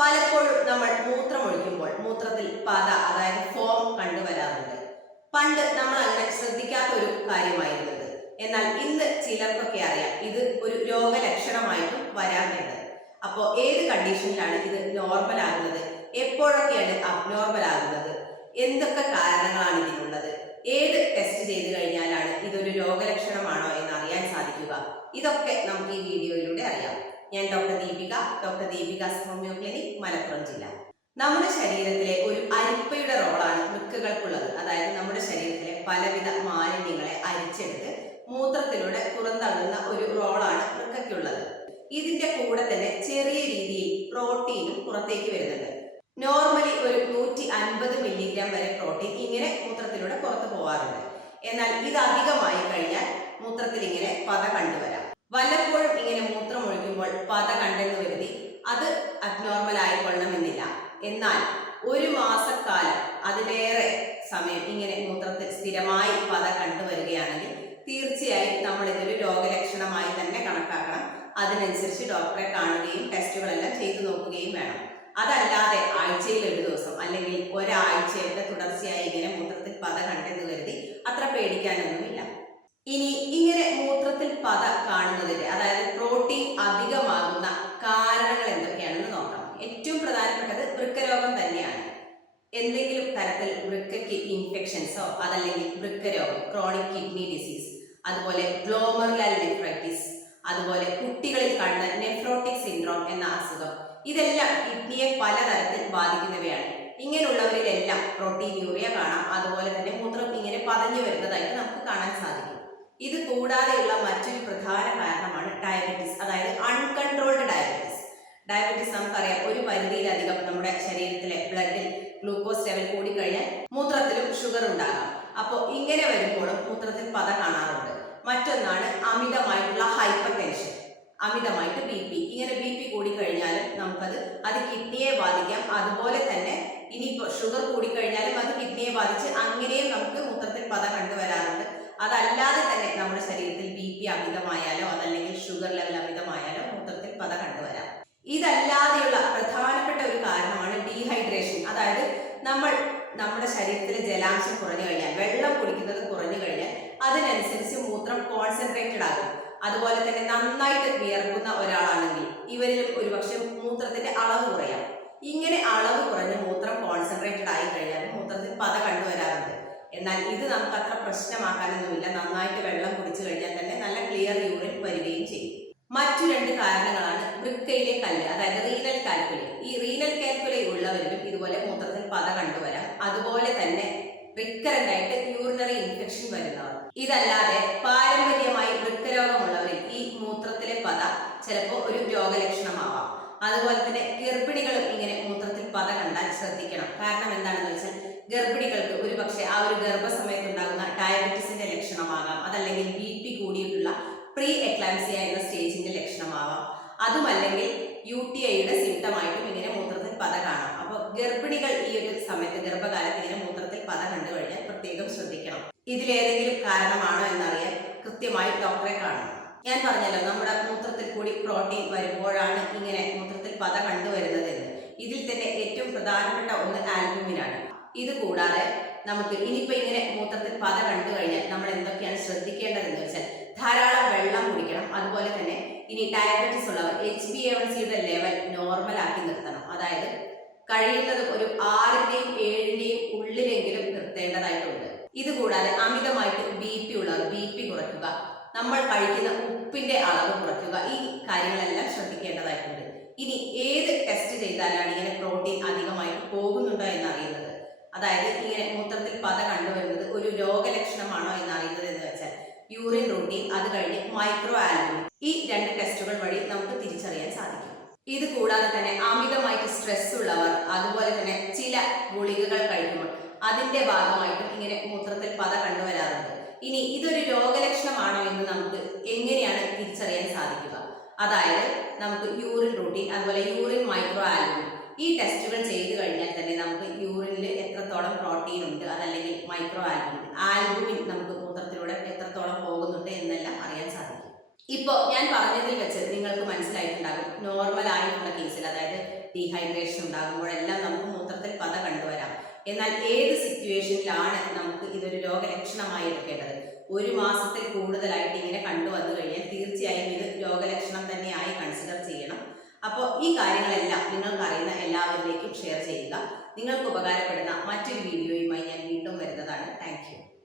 പലപ്പോഴും നമ്മൾ മൂത്രമൊഴിക്കുമ്പോൾ മൂത്രത്തിൽ പത അതായത് ഫോം കണ്ടുവരാറുണ്ട്. പണ്ട് നമ്മൾ അങ്ങനെ ശ്രദ്ധിക്കാത്ത ഒരു കാര്യമായിരുന്നത്. എന്നാൽ ഇന്ന് ചിലർക്കൊക്കെ അറിയാം ഇത് ഒരു രോഗലക്ഷണമായിട്ടും വരാറുണ്ട്. അപ്പോൾ ഏത് കണ്ടീഷനിലാണ് ഇത് നോർമൽ ആകുന്നത്? എപ്പോഴൊക്കെയാണ് അബ്നോർമൽ ആകുന്നത്? എന്തൊക്കെ കാരണങ്ങളാണ് ഇതിനുള്ളത് ഏത് ടെസ്റ്റ് ചെയ്ത് കഴിഞ്ഞാലാണ് ഇതൊരു രോഗലക്ഷണമാണോ എന്ന് അറിയാൻ സാധിക്കുക? ഇതൊക്കെ നമുക്ക് ഞാൻ doctor Deepika doctor Deepika homeo clinic Malappuram ജില്ല. നമ്മുടെ ശരീരത്തിലെ ഒരു അരിപ്പയുടെ റോളാണ് വൃക്കകൾക്കുള്ളത് അതായത് നമ്മുടെ ശരീരത്തിലെ പലവിധ മാലിന്യങ്ങളെ അരിച്ചെടുത്ത് മൂത്രത്തിലൂടെ പുറന്തള്ളുന്ന ഒരു റോളാണ് വൃക്കയ്ക്കുള്ളത് ഇതിന്റെ കൂടെ തന്നെ ചെറിയ രീതിയിൽ പ്രോട്ടീനും പുറത്തേക്ക് വരുന്നുണ്ട്. നോർമലി ഒരു നൂറ്റി അൻപത് മില്ലിഗ്രാം വരെ പ്രോട്ടീൻ ഇങ്ങനെ മൂത്രത്തിലൂടെ പുറത്തു പോകാറുണ്ട് എന്നാൽ ഇത് അധികമായി കഴിഞ്ഞാൽ മൂത്രത്തിൽ ഇങ്ങനെ പത കണ്ടുവരാം. വല്ലപ്പോഴും ഇങ്ങനെ മൂത്രം ഒഴിക്കുമ്പോൾ പത കണ്ടെന്ന് കരുതി അത് അബ്നോർമൽ ആയിക്കൊള്ളണമെന്നില്ല എന്നാൽ ഒരു മാസക്കാലം അതിലേറെ സമയം ഇങ്ങനെ മൂത്രത്തിൽ സ്ഥിരമായി പത കണ്ടുവരികയാണെങ്കിൽ തീർച്ചയായും നമ്മൾ ഇതൊരു രോഗലക്ഷണമായി തന്നെ കണക്കാക്കണം. അതിനനുസരിച്ച് ഡോക്ടറെ കാണുകയും ടെസ്റ്റുകളെല്ലാം ചെയ്തു നോക്കുകയും വേണം. അതല്ലാതെ ആഴ്ചയിൽ ഒരു ദിവസം അല്ലെങ്കിൽ ഒരാഴ്ചയൊക്കെ തുടർച്ചയായി ഇങ്ങനെ മൂത്രത്തിൽ ഏറ്റവും പ്രധാനപ്പെട്ടത് വൃക്കരോഗം തന്നെയാണ്. എന്തെങ്കിലും തരത്തിൽ വൃക്കയ്ക്ക് ഇൻഫെക്ഷൻസോ അതല്ലെങ്കിൽ വൃക്കരോഗം ക്രോണിക് കിഡ്നി ഡിസീസ് അതുപോലെ ഗ്ലോമർലാൽ നെഫ്രൈറ്റിസ് അതുപോലെ കുട്ടികളിൽ കാണുന്ന നെഫ്രോട്ടിക് സിൻഡ്രോം എന്ന അസുഖം ഇതെല്ലാം കിഡ്നിയെ പലതരത്തിൽ ബാധിക്കുന്നവയാണ്. ഇങ്ങനെയുള്ളവരിലെല്ലാം പ്രോട്ടീൻ യൂറിയ കാണാം അതുപോലെ തന്നെ മൂത്രം ഇങ്ങനെ പതഞ്ഞു വരുന്നതായിട്ട് നമുക്ക് കാണാൻ സാധിക്കും. ഇത് കൂടാതെയുള്ള മറ്റൊരു പ്രധാന കാരണമാണ് ഡയബറ്റിസ് അതായത് അൺകൺട്രോൾഡ് ഡയബറ്റിസ് ഡയബറ്റിസ് നമുക്കറിയാം ഒരു പരിധിയിലധികം നമ്മുടെ ശരീരത്തിലെ ബ്ലഡിൽ ഗ്ലൂക്കോസ് ലെവൽ കൂടിക്കഴിഞ്ഞാൽ മൂത്രത്തിലും ഷുഗർ ഉണ്ടാകാം. അപ്പോൾ ഇങ്ങനെ വരുമ്പോഴും മൂത്രത്തിൽ പത കാണാറുണ്ട്. മറ്റൊന്നാണ് അമിതമായിട്ടുള്ള ഹൈപ്പർ ടെൻഷൻ അമിതമായിട്ട് ബി പി ഇങ്ങനെ ബി പി കൂടിക്കഴിഞ്ഞാലും നമുക്കത് അത് കിഡ്നിയെ ബാധിക്കാം. അതുപോലെ തന്നെ ഇനിയിപ്പോൾ ഷുഗർ കൂടിക്കഴിഞ്ഞാലും അത് കിഡ്നിയെ ബാധിച്ച് അങ്ങനെയും നമുക്ക് മൂത്രത്തിൽ പത കണ്ടുവരാറുണ്ട്. അതല്ലാതെ തന്നെ നമ്മുടെ ശരീരത്തിൽ ബി പി അമിതമായാലോ അതല്ലെങ്കിൽ ഷുഗർ ലെവൽ അമിതമായാലോ മൂത്രത്തിൽ പത കണ്ടുവരാം ഇതല്ലാതെയുള്ള പ്രധാനപ്പെട്ട ഒരു കാരണമാണ് ഡീഹൈഡ്രേഷൻ അതായത് നമ്മൾ നമ്മുടെ ശരീരത്തിലെ ജലാംശം കുറഞ്ഞു കഴിഞ്ഞാൽ വെള്ളം കുടിക്കുന്നത് കുറഞ്ഞു കഴിഞ്ഞാൽ അതിനനുസരിച്ച് മൂത്രം കോൺസെൻട്രേറ്റഡ് ആകും. അതുപോലെ തന്നെ നന്നായിട്ട് വിയർക്കുന്ന ഒരാളാണെങ്കിൽ ഇവരിൽ ഒരുപക്ഷെ മൂത്രത്തിന്റെ അളവ് കുറയാം. ഇങ്ങനെ അളവ് കുറഞ്ഞ് മൂത്രം കോൺസെൻട്രേറ്റഡ് ആയി കഴിഞ്ഞാൽ മൂത്രത്തിൽ പത കണ്ടുവരാറുണ്ട്. എന്നാൽ ഇത് നമുക്ക് അത്ര പ്രശ്നമാക്കാനൊന്നുമില്ല. നന്നായിട്ട് വെള്ളം കുടിച്ചു കഴിഞ്ഞാൽ തന്നെ നല്ല ക്ലിയർ യൂറിൻ വരികയും ചെയ്യും. മറ്റു രണ്ട് കാരണങ്ങളാണ് വൃക്കയിലെ കല്ല് അതായത് റീനൽ കാൽക്കുലി ഈ റീനൽ കാൽക്കുലി ഉള്ളവരിലും ഇതുപോലെ മൂത്രത്തിൽ പത കണ്ടുവരാം. അതുപോലെ തന്നെ റിക്കറന്റ് ആയിട്ട് യൂറിനറി ഇൻഫെക്ഷൻ വരുന്നവർ. ഇതല്ലാതെ പാരമ്പര്യമായി വൃക്കരോഗമുള്ളവരിൽ ഈ മൂത്രത്തിലെ പത ചിലപ്പോൾ ഒരു രോഗലക്ഷണമാവാം. അതുപോലെ തന്നെ ഗർഭിണികളും ഇങ്ങനെ മൂത്രത്തിൽ പത കണ്ടാൽ ശ്രദ്ധിക്കണം. കാരണം എന്താണെന്ന് വെച്ചാൽ ഗർഭിണികൾക്ക് ഒരു പക്ഷേ ആ ഒരു ഗർഭസമയത്ത് ഉണ്ടാകുന്ന ഡയബറ്റീസിന്റെ ലക്ഷണമാകാം. അതല്ലെങ്കിൽ ബി പി കൂടിയിട്ടുള്ള പ്രീ എക്ലാംസിയ എന്ന സ്റ്റേജിന്റെ ലക്ഷണമാവാം അതുമല്ലെങ്കിൽ യു ടി ഐയുടെ സിംറ്റമായിട്ടും ഇങ്ങനെ മൂത്രത്തിൽ പത കാണാം അപ്പോൾ ഗർഭിണികൾ ഈ ഒരു സമയത്ത് ഗർഭകാലത്ത് ഇങ്ങനെ മൂത്രത്തിൽ പത കണ്ടു കഴിഞ്ഞാൽ പ്രത്യേകം ശ്രദ്ധിക്കണം. ഇതിലേതെങ്കിലും കാരണമാണോ എന്നറിയാൻ കൃത്യമായി ഡോക്ടറെ കാണണം. ഞാൻ പറഞ്ഞല്ലോ നമ്മുടെ മൂത്രത്തിൽ കൂടി പ്രോട്ടീൻ വരുമ്പോഴാണ് ഇങ്ങനെ മൂത്രത്തിൽ പത കണ്ടുവരുന്നതെന്ന് ഇതിൽ തന്നെ ഏറ്റവും പ്രധാനപ്പെട്ട ഒന്ന് ആൽബുമിനാണ്. ഇത് കൂടാതെ നമുക്ക് ഇനിയിപ്പോ ഇങ്ങനെ മൂത്രത്തിൽ പത കണ്ടു കഴിഞ്ഞാൽ നമ്മൾ എന്തൊക്കെയാണ് ശ്രദ്ധിക്കേണ്ടതെന്ന് വെച്ചാൽ ധാരാളം വെള്ളം കുടിക്കണം അതുപോലെ തന്നെ ഇനി ഡയബറ്റീസ് ഉള്ളവർ എച്ച് ബി എ വൺ സിയുടെ ലെവൽ നോർമൽ ആക്കി നിർത്തണം അതായത് കഴിയുന്നതും ഒരു ആറിന്റെയും ഏഴിന്റെയും ഉള്ളിലെങ്കിലും നിർത്തേണ്ടതായിട്ടുണ്ട്. ഇതുകൂടാതെ അമിതമായിട്ട് ബി പി ഉള്ളവർ ബി പി കുറയ്ക്കുക. നമ്മൾ കഴിക്കുന്ന ഉപ്പിന്റെ അളവ് കുറയ്ക്കുക. ഈ കാര്യങ്ങളെല്ലാം ശ്രദ്ധിക്കേണ്ടതായിട്ടുണ്ട്. ഇനി ഏത് ടെസ്റ്റ് ചെയ്താലാണ് ഇങ്ങനെ പ്രോട്ടീൻ അധികമായിട്ട് പോകുന്നുണ്ടോ എന്ന് അറിയുന്നത് അതായത് ഇങ്ങനെ മൂത്രത്തിൽ പത കണ്ടുവരുന്നത് ഒരു രോഗലക്ഷണമാണോ എന്ന് അറിയുന്നത് എന്ന് വെച്ചാൽ യൂറിൻ റൂട്ടീൻ അത് കഴിഞ്ഞ് മൈക്രോ ആൽബിൻ ഈ രണ്ട് ടെസ്റ്റുകൾ വഴി നമുക്ക് തിരിച്ചറിയാൻ സാധിക്കും. ഇത് കൂടാതെ തന്നെ അമിതമായിട്ട് സ്ട്രെസ് ഉള്ളവർ അതുപോലെ തന്നെ ചില ഗുളികകൾ കഴിക്കുമ്പോൾ അതിന്റെ ഭാഗമായിട്ടും ഇങ്ങനെ മൂത്രത്തിൽ പത കണ്ടുവരാറുണ്ട്. ഇനി ഇതൊരു രോഗലക്ഷണമാണോ എന്ന് നമുക്ക് എങ്ങനെയാണ് തിരിച്ചറിയാൻ സാധിക്കുക? അതായത് നമുക്ക് യൂറിൻ റൂട്ടീൻ അതുപോലെ യൂറിൻ മൈക്രോ ആൽബം ഈ ടെസ്റ്റുകൾ ചെയ്തു കഴിഞ്ഞാൽ തന്നെ നമുക്ക് യൂറിനിൽ എത്രത്തോളം പ്രോട്ടീൻ ഉണ്ട് അതല്ലെങ്കിൽ മൈക്രോ ആൽബുമിൻ ആൽബുമിൻ നമുക്ക് മൂത്രത്തിലൂടെ എത്രത്തോളം പോകുന്നുണ്ട് എന്നെല്ലാം അറിയാൻ സാധിക്കും. ഇപ്പോൾ ഞാൻ പറഞ്ഞതിൽ വെച്ച് നിങ്ങൾക്ക് മനസ്സിലായിട്ടുണ്ടാകും നോർമൽ ഡീഹൈഡ്രേഷൻ ഉണ്ടാകുമ്പോഴെല്ലാം നമുക്ക് മൂത്രത്തിൽ പത കണ്ടുവരാം. എന്നാൽ ഏത് സിറ്റുവേഷനിലാണ് നമുക്ക് ഇതൊരു രോഗലക്ഷണമായി എടുക്കേണ്ടത്? ഒരു മാസത്തിൽ കൂടുതലായിട്ട് ഇങ്ങനെ കണ്ടുവന്നു കഴിഞ്ഞാൽ തീർച്ചയായും ഇത് രോഗലക്ഷണം തന്നെയായി കൺസിഡർ ചെയ്യണം. അപ്പോൾ ഈ കാര്യങ്ങളെല്ലാം നിങ്ങൾക്ക് അറിയുന്ന എല്ലാവരിലേക്കും ഷെയർ ചെയ്യുക. നിങ്ങൾക്ക് ഉപകാരപ്പെടുന്ന മറ്റൊരു വീഡിയോയുമായി ഞാൻ വീണ്ടും വരുന്നതാണ്. താങ്ക്